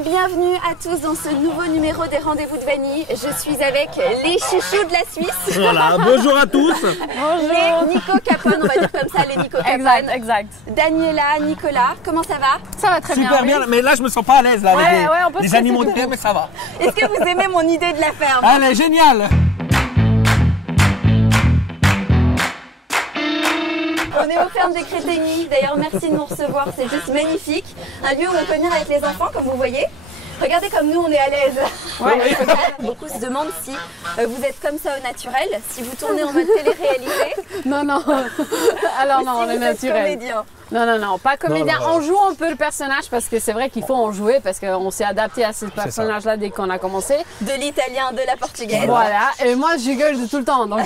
et bienvenue à tous dans ce nouveau numéro des Rendez-vous de Vanille. Je suis avec les chouchous de la Suisse. Voilà, bonjour à tous. Bonjour. Les Nico Capone, on va dire comme ça, les Nico Capone. Exact. Daniela, Nicolas, comment ça va? Ça va très bien. Super bien, mais là je me sens pas à l'aise là avec les animaux de terre, mais ça va. Est-ce que vous aimez mon idée de la ferme? Elle est géniale. On est aux fermes des Créteigny. D'ailleurs, merci de nous recevoir, c'est juste magnifique. Un lieu où on peut venir avec les enfants, comme vous voyez. Regardez comme nous, on est à l'aise. Ouais. Beaucoup se demandent si vous êtes comme ça au naturel, si vous tournez en mode télé-réalité. Non. Alors non, si on est vous êtes naturel. comédien. Non, pas comédien. Non. On joue un peu le personnage parce que c'est vrai qu'il faut en jouer parce qu'on s'est adapté à ce personnage-là dès qu'on a commencé. De l'italien, de la portugaise. Voilà. Et moi, je gueule de tout le temps. Donc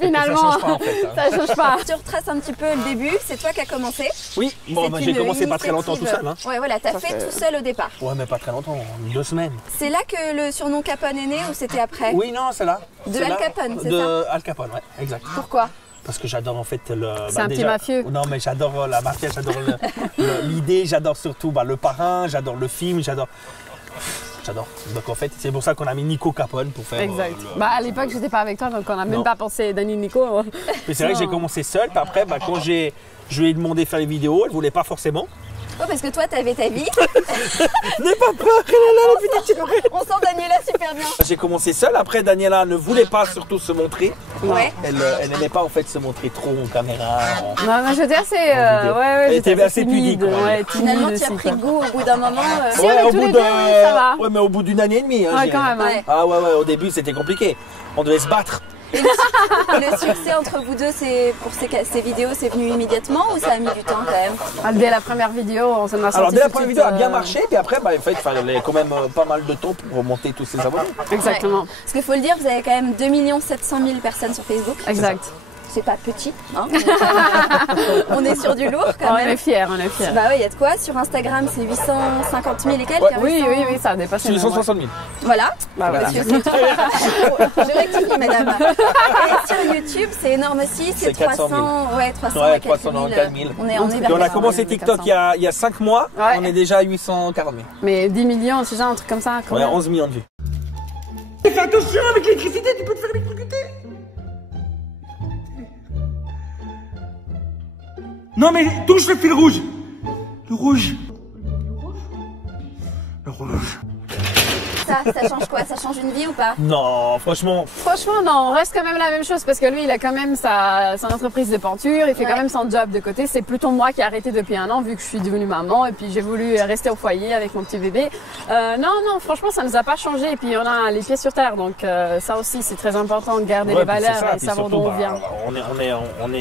finalement, Ça change pas en fait. ça change pas. Tu retraces un petit peu le début, c'est toi qui as commencé. Oui, bon, C'est j'ai une commencé pas très longtemps tout initiative. seul. Hein. Ouais, voilà, t'as fait tout seul au départ. Ouais, mais pas très longtemps, 2 semaines. C'est là que le surnom Capone est né ou c'était après? Oui, non, c'est là. De C'est Al là. Capone, c'est De Al Capone, ouais, exact. Pourquoi? Parce que j'adore en fait le. C'est un petit mafieux. Non, mais j'adore la mafia, j'adore l'idée, j'adore surtout le parrain, j'adore le film, j'adore. Donc en fait, c'est pour ça qu'on a mis Nico Capone pour faire. Exact. À l'époque, j'étais pas avec toi, donc on n'a même pas pensé Dani Nico. Mais c'est vrai que j'ai commencé seul, puis après, quand je lui ai demandé de faire les vidéos, elle voulait pas forcément. Oh, parce que toi, t'avais ta vie. N'aie pas peur, elle est là, la petite chérie. On sent Daniela super bien. J'ai commencé seul, après Daniela ne voulait pas surtout se montrer. Ouais. Elle n'aimait pas en fait se montrer trop en caméra. Non, j'étais assez. vidéo. Elle était assez timide. pudique, on va Ouais, dire. timide Finalement, tu aussi, as pris quoi. goût au bout d'un moment. Si, on est tous les deux, oui, ça va. Ouais, mais au bout d'une année et demie. Hein, Ouais, je quand dirais. même. Ouais. Ah ouais, au début c'était compliqué. On devait se battre. Et le succès entre vous deux, pour ces vidéos, c'est venu immédiatement ou ça a mis du temps quand même? Dès la première vidéo, on s'en a sorti. Alors dès la tout de première suite, vidéo, elle a bien marché, puis après, en fait, il fallait quand même pas mal de temps pour remonter tous ses abonnés. Exactement. Ouais. Parce qu'il faut le dire, vous avez quand même 2 700 000 personnes sur Facebook. Exact. C'est pas petit, hein. On est sur du lourd quand On même. est fiers. Bah ouais, il y a de quoi. Sur Instagram, c'est 850 000 et quelques. Ouais. hein, Oui, 800. ça a dépassé. 660 000. Voilà. Bah voilà. Monsieur, c'est très bien. Je rectifie, madame. Et sur YouTube, c'est énorme aussi. C'est 400 000. 300, ouais, 300, Ouais, et quelques 300, mille. 4 000. On est Puis vers on a les commencé 100 000. TikTok il y a 5 mois, Ouais. on est déjà à 840 000. Mais 10 millions, c'est ça, un truc comme ça. quand Ouais, même. 11 millions de vues. Fais attention avec l'électricité, tu peux te faire électrocuter. Non mais touche le fil rouge. Le rouge. Le rouge. Ça change quoi? Ça change une vie ou pas? Non, franchement. Franchement, non, on reste quand même la même chose parce que lui, il a quand même son entreprise de peinture, il fait quand même son job de côté. C'est plutôt moi qui ai arrêté depuis 1 an vu que je suis devenue maman et puis j'ai voulu rester au foyer avec mon petit bébé. Non, franchement, ça nous a pas changé et puis on a les pieds sur terre. Donc ça aussi, c'est très important de garder les valeurs et savoir d'où on vient.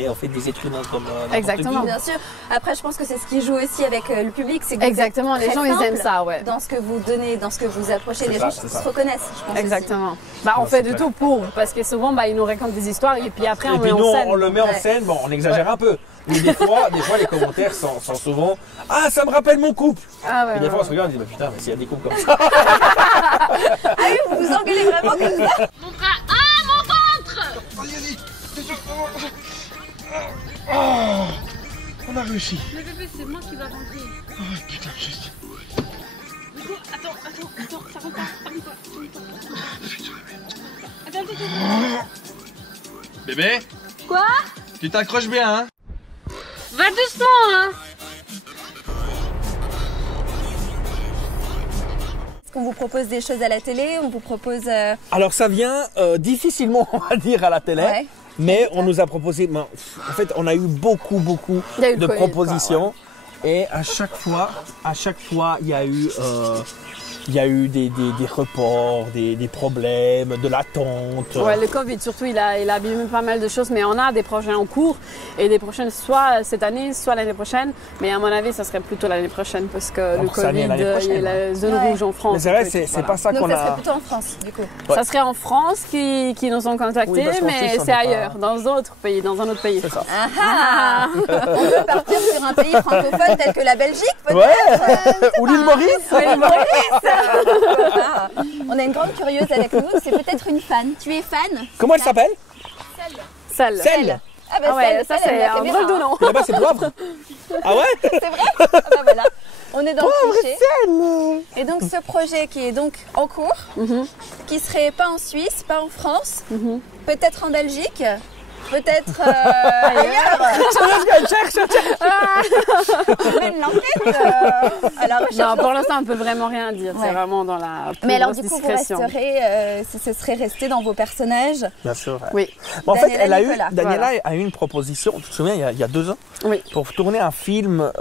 On fait des êtres humains comme n'importe Exactement. qui. Bien sûr. Après, je pense que c'est ce qui joue aussi avec le public. C'est que Exactement, vous êtes les gens, très ils aiment simple ça, ouais. Dans ce que vous donnez, dans ce que vous approchez, les ça, gens c'est se ça. reconnaissent, je pense. Exactement. On fait de tout pour, parce que souvent, ils nous racontent des histoires et puis après, Et on puis met nous, en scène. on le met en Ouais. scène, bon, on exagère un peu. Mais des fois, les commentaires sont souvent « Ah, ça me rappelle mon couple !» Ah ouais, Et des ouais, fois, on se regarde et on dit « Putain, mais s'il y a des couples comme ça Ah oui, vous vous engueulez vraiment comme ça? Mon bras. Ah, mon ventre! On a réussi. Mais bébé, c'est moi qui va rentrer. Oh putain, juste. Nico, attends, ça rentre pas. Attends. Bébé, Quoi? tu t'accroches bien, hein? Va doucement, hein. Est-ce qu'on vous propose des choses à la télé? On vous propose... ?» Alors ça vient difficilement, on va dire, à la télé. Ouais. Mais on nous a proposé, en fait, on a eu beaucoup Il y a eu le de Covid, propositions. Et à chaque fois, il y a eu des reports, des problèmes, de l'attente. Ouais, le Covid surtout, il a abîmé pas mal de choses, mais on a des projets en cours et des prochaines, soit cette année, soit l'année prochaine. Mais à mon avis, ça serait plutôt l'année prochaine parce que le Donc, ça vient Covid, l'année il y a prochaine. la zone Ouais. rouge en France. Mais c'est vrai, donc, c'est voilà. pas ça Donc qu'on ça serait a. plutôt en France, du coup. Ouais. Ça serait en France qui nous ont contactés, Oui, parce qu'en mais Suisse, on c'est n'est pas- ailleurs, dans d'autres pays, dans un autre pays. C'est ça. Ah, on peut partir sur un pays francophone tel que la Belgique, peut-être. Ouais. Ou l'île Maurice. Ah, on a une grande curieuse avec nous, c'est peut-être une fan. Tu es fan? Comment elle s'appelle? Celle. Celle. Ah bah Ah ouais, celle, ça elle c'est l'a un fait bien, vrai hein. doudon. Là-bas, c'est poivre. Ah ouais? C'est vrai? Ah bah voilà. On est dans le cliché. Et donc ce projet qui est donc en cours, qui serait pas en Suisse, pas en France, peut-être en Belgique, peut-être ailleurs. On mène l'enquête à la recherche. Non, pour l'instant, on peut vraiment rien dire. Ouais. C'est vraiment dans la plus Mais alors grosse du coup, vous discrétion. resterez, si ce serait resté dans vos personnages. Bien sûr. Ouais. Oui, Bon, en fait, Daniela Nicolas. Daniela a eu une proposition, tu te souviens, il y a 2 ans, oui. pour tourner un film,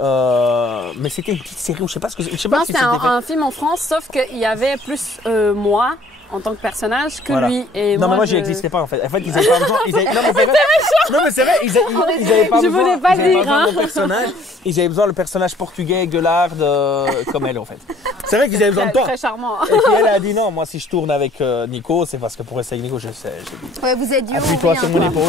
mais c'était une petite série, ou je sais pas ce que je sais pas Non, si c'est c'était fait. un film en France, sauf qu'il y avait plus moi en tant que personnage que Voilà. lui. Et Non, mais moi, j'y existais pas en fait. En fait, ils avaient pas besoin. Non, mais c'est vrai, ils avaient pas Je besoin. voulais pas ils avaient dire, besoin hein. de mon personnage. Ils avaient besoin le personnage portugais avec de l'art comme elle en fait. C'est vrai qu'ils avaient besoin de toi. Très charmant. Et puis elle a dit non, moi si je tourne avec Nico, c'est parce que pour rester avec Nico, je sais. J'ai dit, Ouais, vous êtes duo. appuie-toi rien, sur mon quoi. épaule.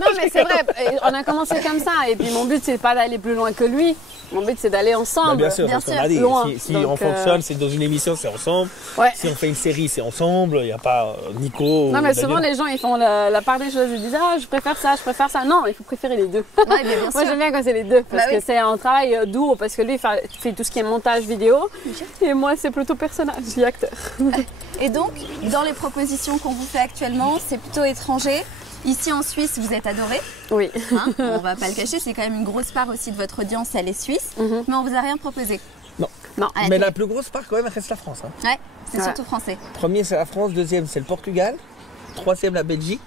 Non, mais c'est vrai, on a commencé comme ça. Et puis mon but, c'est pas d'aller plus loin que lui. Mon but, c'est d'aller Bah, ensemble. bien sûr, bien c'est ce qu'on sûr, a dit. loin. Si Donc, on fonctionne, c'est dans une émission, c'est ensemble. Ouais. Si on fait une série, c'est ensemble. Il n'y a pas Nico. Non, mais ou souvent, Daniela. les gens, ils font la part des choses. Ils disent, ah, je préfère ça, je préfère ça. Non, il faut préférer les deux. Ouais, mais bien Moi, sûr. j'aime bien quand c'est les deux. Parce Bah oui. que c'est un travail doux. Parce que lui, il fait tout ce qui est montage vidéo. Et moi, c'est plutôt personnage, je suis acteur. Et donc, dans les propositions qu'on vous fait actuellement, c'est plutôt étranger. Ici en Suisse, vous êtes adoré. Oui. Hein, on va pas le cacher, c'est quand même une grosse part aussi de votre audience, elle est suisse. Mais on vous a rien proposé. Non. Non. À la Mais télé. la plus grosse part, quand même, reste la France. Hein. Ouais, c'est Ouais. surtout français. Premier, c'est la France. Deuxième, c'est le Portugal. Troisième, la Belgique.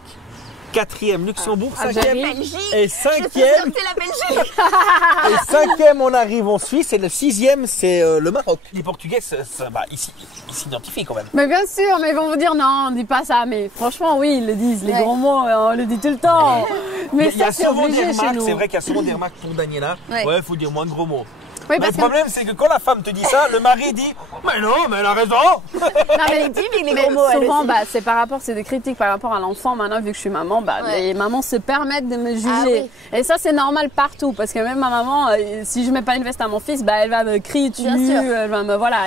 Quatrième, Luxembourg. Cinquième. Algérie. Et cinquième, C'est la Belgique. et cinquième, on arrive en Suisse. Et le sixième, c'est le Maroc. Les Portugais, ils s'identifient quand même. Mais bien sûr, mais ils vont vous dire non, on dit pas ça. Mais franchement, oui, ils le disent. Les Ouais. gros mots, on le dit tout le temps. Mais Il y a ça, c'est souvent des obligé chez remarques, nous. c'est vrai qu'il y a souvent des remarques pour Daniela. Ouais. Ouais, faut dire moins de gros mots. Oui, Mais parce le problème, c'est que quand la femme te dit ça, le mari dit mais non, mais elle a raison. Non, mais Elle dit, mais les mais gros mots, elle souvent, aussi. c'est par rapport, c'est des critiques par rapport à l'enfant. Maintenant, vu que je suis maman, Ouais. les mamans se permettent de me juger. Ah oui. Et ça, c'est normal partout. Parce que même ma maman, si je mets pas une veste à mon fils, elle va me crier dessus, Bien sûr. elle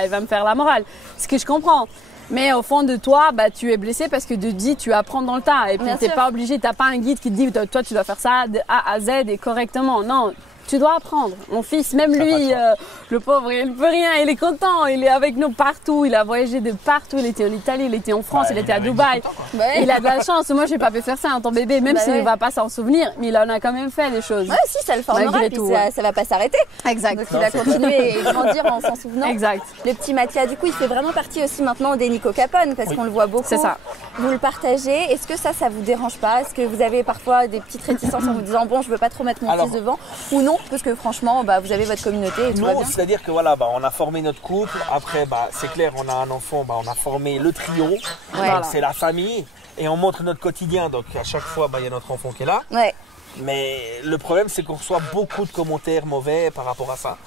va me faire la morale. Ce que je comprends. Mais au fond de toi, tu es blessé parce que de dit, tu apprends dans le tas. Et puis, Bien t'es sûr. pas obligé, t'as pas un guide qui te dit, toi, tu dois faire ça de A à Z et correctement. Non. Tu dois apprendre. Mon fils, même Ça a lui, pas le choix. le pauvre, il ne peut rien. Il est content. Il est avec nous partout. Il a voyagé de partout. Il était en Italie, il était en France, il était à Dubaï. Bah ouais. Il a de la chance. Moi, j'ai pas pu faire ça en tant que bébé, même Bah s'il ne ouais. va pas s'en souvenir. Mais il en a quand même fait des choses. Ouais, si, ça le formera, Malgré puis tout, ça, ouais. ça va pas s'arrêter. Exact. Donc il va continuer et grandir en s'en souvenant. Exact. Le petit Mathia, du coup, il fait vraiment partie aussi maintenant des Nico Capone parce qu'on le voit beaucoup. C'est ça. Vous le partagez. Est-ce que ça vous dérange pas? Est-ce que vous avez parfois des petites réticences en vous disant bon, je veux pas trop mettre mon Alors- fils devant? Ou non, parce que franchement, vous avez votre communauté et tout va Non, bien. c'est-à-dire que voilà, on a formé notre couple. Après, c'est clair, on a un enfant, on a formé le trio. Donc, Voilà. c'est la famille. Et on montre notre quotidien. Donc à chaque fois, il y a notre enfant qui est là. Ouais. Mais le problème, c'est qu'on reçoit beaucoup de commentaires mauvais par rapport à ça.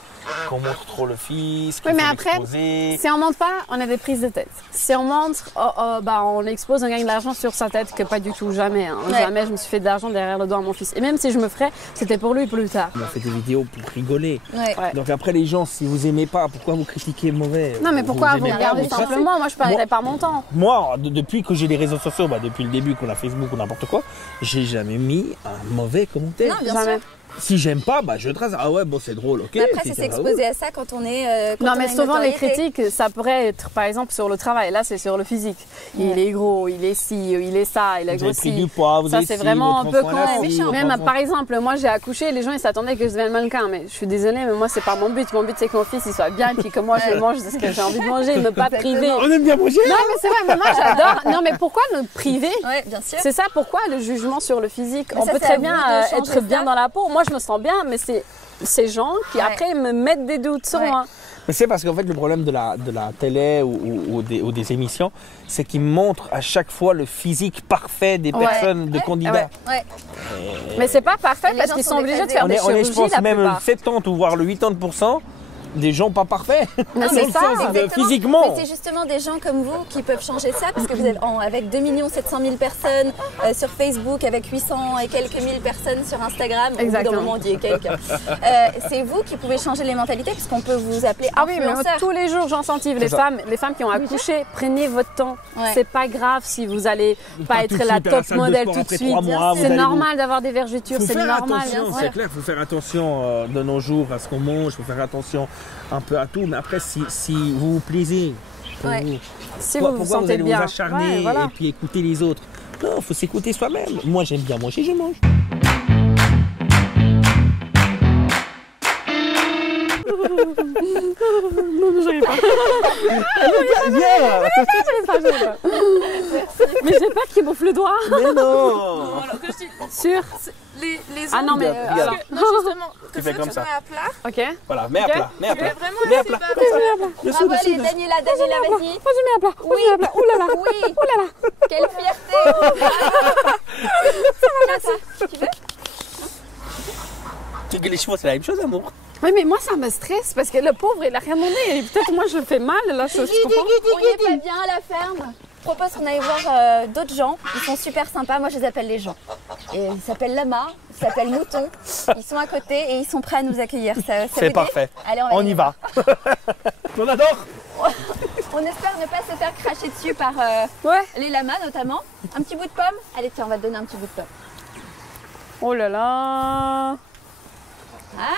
Qu'on montre trop le fils, qu'on Oui, mais fait après, l'exposer. Si on montre pas, on a des prises de tête. Si on montre, on expose, on gagne de l'argent sur sa tête, que pas du tout, jamais. Hein. Ouais. Jamais je me suis fait de l'argent derrière le dos à mon fils. Et même si je me ferais, c'était pour lui plus tard. On fait des vidéos pour rigoler. Ouais. Ouais. Donc après, les gens, si vous aimez pas, pourquoi vous critiquez mauvais? Non, mais pourquoi vous aimez pas, regardez vous faites- simplement? Moi, je parlerai Moi- pas mon temps. Moi, depuis que j'ai les réseaux sociaux, depuis le début qu'on a Facebook ou n'importe quoi, j'ai jamais mis un mauvais commentaire. Non, bien Jamais. sûr. Si j'aime pas, je trace. Ah ouais, bon, c'est drôle, ok. Mais après, si c'est c'est pas s'exposer à ça quand on est. Quand Non, on mais a une souvent les notoriété. critiques, ça pourrait être par exemple sur le travail. Là, c'est sur le physique. Il est gros, il est ci, il est ça, il a Vous avez pris grossi. du poids, vous Ça, avez c'est ci, vraiment un votre peu enfant con. est là, ci, votre Même enfant- par exemple, moi j'ai accouché, les gens ils s'attendaient que je devienne mannequin. Mais je suis désolée, mais moi c'est pas mon but. Mon but c'est que mon fils il soit bien et puis que moi je mange ce que j'ai envie de manger, ne pas priver. On aime bien manger. Non, mais c'est vrai, mais moi j'adore. Non, mais pourquoi me priver? Ouais, bien sûr. C'est ça, pourquoi le jugement sur le physique? Mais On ça, peut c'est à très vous bien de changer être bien ça. dans la peau. Moi je me sens bien, mais c'est ces gens qui Ouais. après me mettent des doutes sur Ouais. moi. Mais c'est parce qu'en fait, le problème de la télé ou des émissions, c'est qu'ils montrent à chaque fois le physique parfait des Ouais. personnes, de candidats. Ouais. Mais c'est pas parfait Et les parce gens qu'ils sont sont obligés de déphasés. faire On des est, je chirurgies pense, la même plupart. 70 ou voire le 80% des gens pas parfaits. Mais Non, c'est mais ça. exactement. physiquement. Mais c'est justement des gens comme vous qui peuvent changer ça parce que vous êtes avec 2 700 000 personnes sur Facebook, avec 800 et quelques mille personnes sur Instagram. Au bout d'un Exactement. moment, on dit quelques. C'est vous qui pouvez changer les mentalités puisqu'on peut vous appeler Ah oui, mais influenceur. tous les jours, j'en sentive. Les ça. femmes qui ont accouché, prenez votre temps. Ouais. C'est pas grave si vous allez pas tout être de la suite à la top salle de modèle sport tout de après suite. 3 mois, vous C'est allez normal d'avoir des vergetures, Faut c'est faire normal. attention, bien c'est sûr. clair, il faut faire attention de nos jours à ce qu'on mange, il faut faire attention un peu à tout. Mais après, si vous vous plaisez, pour Ouais. vous, Si pourquoi vous vous vous sentez allez bien. vous acharner Ouais, voilà. et puis écouter les autres? Non, il faut s'écouter soi-même. Moi, j'aime bien manger, je mange. Non, j'arrive pas. Viens. Mais j'ai peur qu'il bouffe le doigt. Mais non. Alors que je dis, Sûr. les Ah non, mais Regarde, alors. non, justement, que fais ça, comme tu ça. mets à plat. Ok. Voilà, mets à Ok. plat, mets à Mais plat. vraiment, Mets à c'est plat. pas Bravo, allez, Daniela, vas-y. Vas-y, mets à plat. Vas-y, mets à plat. Ouh là là. Oui, Ouh là là. quelle fierté. Tu veux? Tu les chevaux, c'est la même chose, amour. Oui, mais moi, ça me stresse parce que le pauvre, il a rien demandé. Et peut-être moi, je le fais mal, là, je comprends. On n'y est pas bien à la ferme. Je propose qu'on aille voir d'autres gens. Ils sont super sympas. Moi, je les appelle les gens. Et ils s'appellent Lama, ils s'appellent Mouton. Ils sont à côté et ils sont prêts à nous accueillir. Ça vous C'est dit? parfait. Allez, On y va. On adore. On espère ne pas se faire cracher dessus par Ouais. les lamas notamment. Un petit bout de pomme. Allez, tiens, on va te donner un petit bout de pomme. Oh là là. Alors,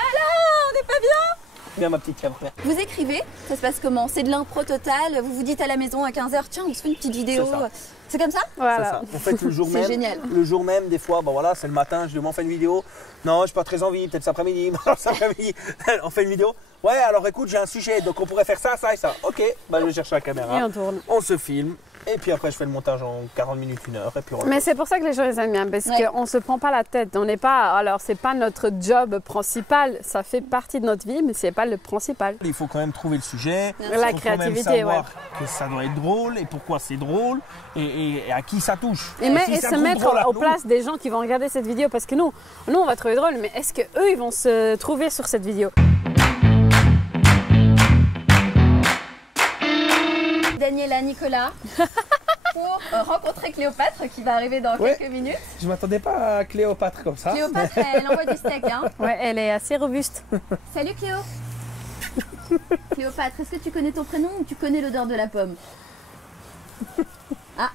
on n'est pas bien. Viens, ma petite chèvre. Vous écrivez, ça se passe comment? C'est de l'impro total. Vous vous dites à la maison à 15h, tiens, on se fait une petite vidéo. C'est ça. C'est comme ça? C'est Voilà. ça. En fait, le jour C'est même, génial. le jour même, des fois, bon voilà, c'est le matin, je dis on fait une vidéo. Non, j'ai pas très envie, peut-être cet après-midi. Cet après-midi, on fait une vidéo. Ouais, alors écoute, j'ai un sujet, donc on pourrait faire ça, ça et ça. Ok, bah je cherche la caméra. Et on tourne. On se filme, et puis après je fais le montage en 40 minutes, 1 heure, et puis on Mais c'est pour ça que les gens les aiment bien, parce Ouais. qu'on ne se prend pas la tête. On n'est pas. Alors, c'est pas notre job principal. Ça fait partie de notre vie, mais c'est pas le principal. Il faut quand même trouver le sujet. Bien Il sûr. La faut quand même créativité, savoir ouais. que ça doit être drôle et pourquoi c'est drôle et à qui ça touche. Et, si et ça se trouve mettre drôle à aux nous, places des gens qui vont regarder cette vidéo, parce que nous, on va trouver drôle, mais est-ce que eux, ils vont se trouver sur cette vidéo? Daniela, Nicolas, pour rencontrer Cléopâtre qui va arriver dans Ouais. quelques minutes. Je m'attendais pas à Cléopâtre comme ça. Cléopâtre, elle envoie du steak. Hein. Ouais, elle est assez robuste. Salut Cléo. Cléopâtre, est-ce que tu connais ton prénom ou tu connais l'odeur de la pomme? Ah,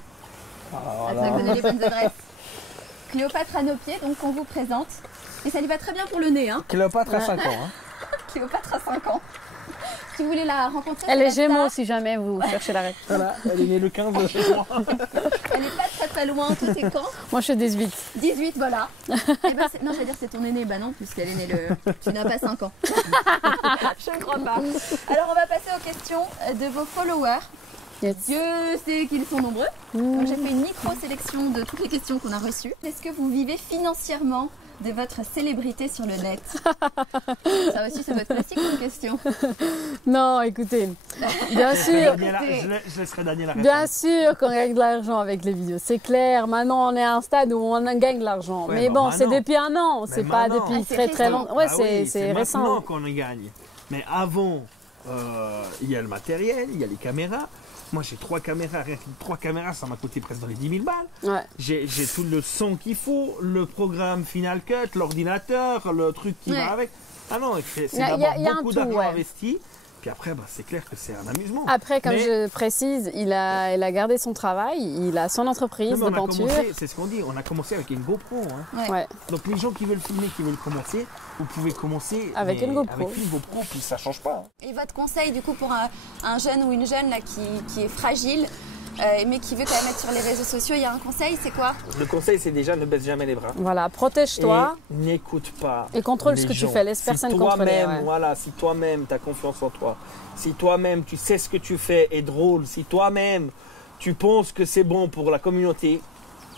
elle va donner les bonnes adresses. Cléopâtre à nos pieds, donc on vous présente. Et ça lui va très bien pour le nez. Hein. Cléopâtre à 5 ans. Hein. Cléopâtre à 5 ans. Si vous voulez la rencontrer, Elle sur est Insta, Gémeaux, si jamais vous cherchez la règle. Voilà, elle est née le 15 juin. Elle n'est pas très très loin. Toi, t'es quand? Moi, je suis 18. 18, voilà. Eh ben, non, j'allais dire c'est ton aîné. Bah non, puisqu'elle est née le. Tu n'as pas 5 ans. Je ne crois pas. Alors, on va passer aux questions de vos followers. Yes. Dieu sait qu'ils sont nombreux. Donc, j'ai fait une micro-sélection de toutes les questions qu'on a reçues. Est-ce que vous vivez financièrement de votre célébrité sur le net? Ça aussi, c'est votre classique comme question. Non, écoutez, bien sûr. Je laisserai Daniela répondre. Bien sûr qu'on gagne de l'argent avec les vidéos, c'est clair. Maintenant, on est à un stade où on gagne de l'argent. Ouais, mais bah bon, c'est maintenant. depuis un an, c'est pas maintenant. depuis Ah, c'est très très récent. longtemps. Ouais, Ah oui, c'est récent. maintenant qu'on y gagne. Mais avant, il y a le matériel, il y a les caméras. Moi, j'ai 3 caméras. Rien que 3 caméras, ça m'a coûté presque dans les 10 000 balles. Ouais. J'ai tout le son qu'il faut, le programme Final Cut, l'ordinateur, le truc qui Ouais. va avec. Ah non, c'est Il y a- d'abord il y a un beaucoup tout, d'argent ouais. investi. Puis après, bah, c'est clair que c'est un amusement. Après, comme Mais- je précise, il a gardé son travail, il a son entreprise Non, mais de on a peinture. commencé, c'est ce qu'on dit, on a commencé avec une GoPro. Hein. Ouais. Ouais. Donc les gens qui veulent filmer, qui veulent commencer, vous pouvez commencer Avec mais une GoPro. Avec une GoPro, puis ça change pas. Hein. Et votre conseil, du coup, pour un jeune ou une jeune là, qui est fragile, mais qui veut quand même être sur les réseaux sociaux, il y a un conseil, c'est quoi? Le conseil, c'est déjà ne baisse jamais les bras. Voilà, protège-toi. Et n'écoute pas. Et contrôle les ce que tu gens. fais, laisse personne si contrôler, toi-même, ouais. voilà, si toi-même tu as confiance en toi, si toi-même tu sais ce que tu fais est drôle, si toi-même tu penses que c'est bon pour la communauté,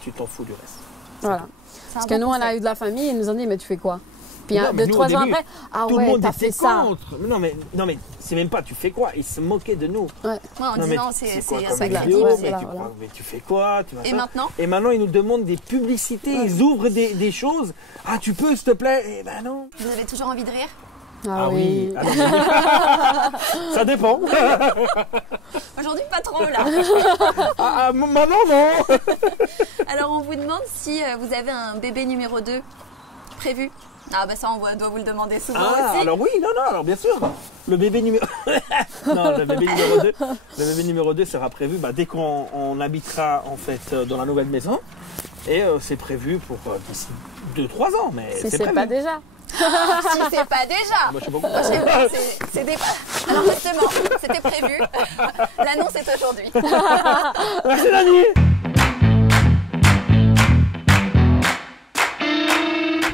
tu t'en fous du reste. Voilà. Parce que nous, on a eu de la famille, ils nous ont dit, mais tu fais quoi? Puis Non, mais nous, 2-3 au ans début, après, ah Tout le ouais, monde t'as était fait ça. contre. Non mais c'est même pas tu fais quoi, ils se moquaient de nous. Ouais. Moi, en Non, mais disant, c'est quoi comme pas vidéo, crédible. ouais, c'est- voilà, tu voilà. crois, mais tu fais quoi, tu Et machin. maintenant? Et maintenant, ils nous demandent des publicités, ils ouvrent des choses. Ah, tu peux, s'il te plaît? Eh ben non. Vous avez toujours envie de rire? Ah oui. Alors, ça dépend. Aujourd'hui, pas trop là. Maman, non. Alors, on vous demande si vous avez un bébé numéro 2 prévu. Ah bah ça, doit vous le demander souvent aussi. Alors oui, non, alors bien sûr. Le bébé numéro... non, le bébé numéro 2 sera prévu dès qu'on habitera en fait dans la nouvelle maison. Et c'est prévu pour d'ici 2-3 ans, mais Si c'est c'est prévu. pas déjà. Si c'est pas déjà. Moi, je sais pas Moi, je sais pas, c'est des... Alors justement, c'était prévu. L'annonce est aujourd'hui. Merci Dani.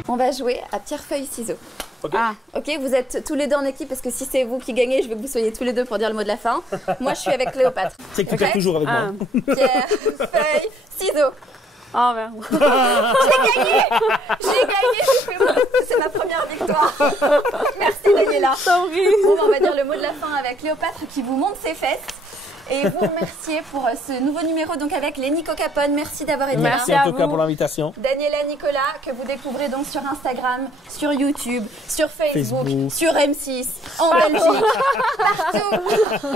On va jouer à pierre, feuille, ciseaux. Ok. Ah, Ok, vous êtes tous les deux en équipe parce que si c'est vous qui gagnez, je veux que vous soyez tous les deux pour dire le mot de la fin. Moi, je suis avec Cléopâtre. C'est que tu Ok. perds toujours avec moi. ah. Pierre, feuille, ciseaux. Oh merde. J'ai gagné. C'est ma première victoire. Merci Daniela. Sorry. Bon, on va dire le mot de la fin avec Cléopâtre qui vous montre ses fesses. Et vous remercier pour ce nouveau numéro donc avec les Nico Capone. Merci d'avoir été Merci là. En tout à cas vous. pour l'invitation. Daniela Nicolas, que vous découvrez donc sur Instagram, sur YouTube, sur Facebook, Facebook. sur M6, en Belgique, partout.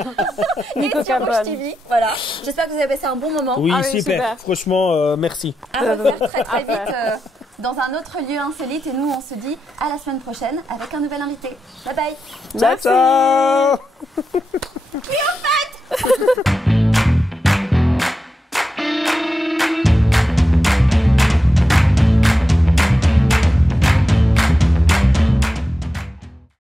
Et Nico sur Rouge Capone. TV. Voilà. J'espère que vous avez passé un bon moment. Oui, Ah oui, super. super. Franchement, merci. À refaire très À vite dans un autre lieu insolite. Et nous, on se dit à la semaine prochaine avec un nouvel invité. Bye bye. Ciao, ciao.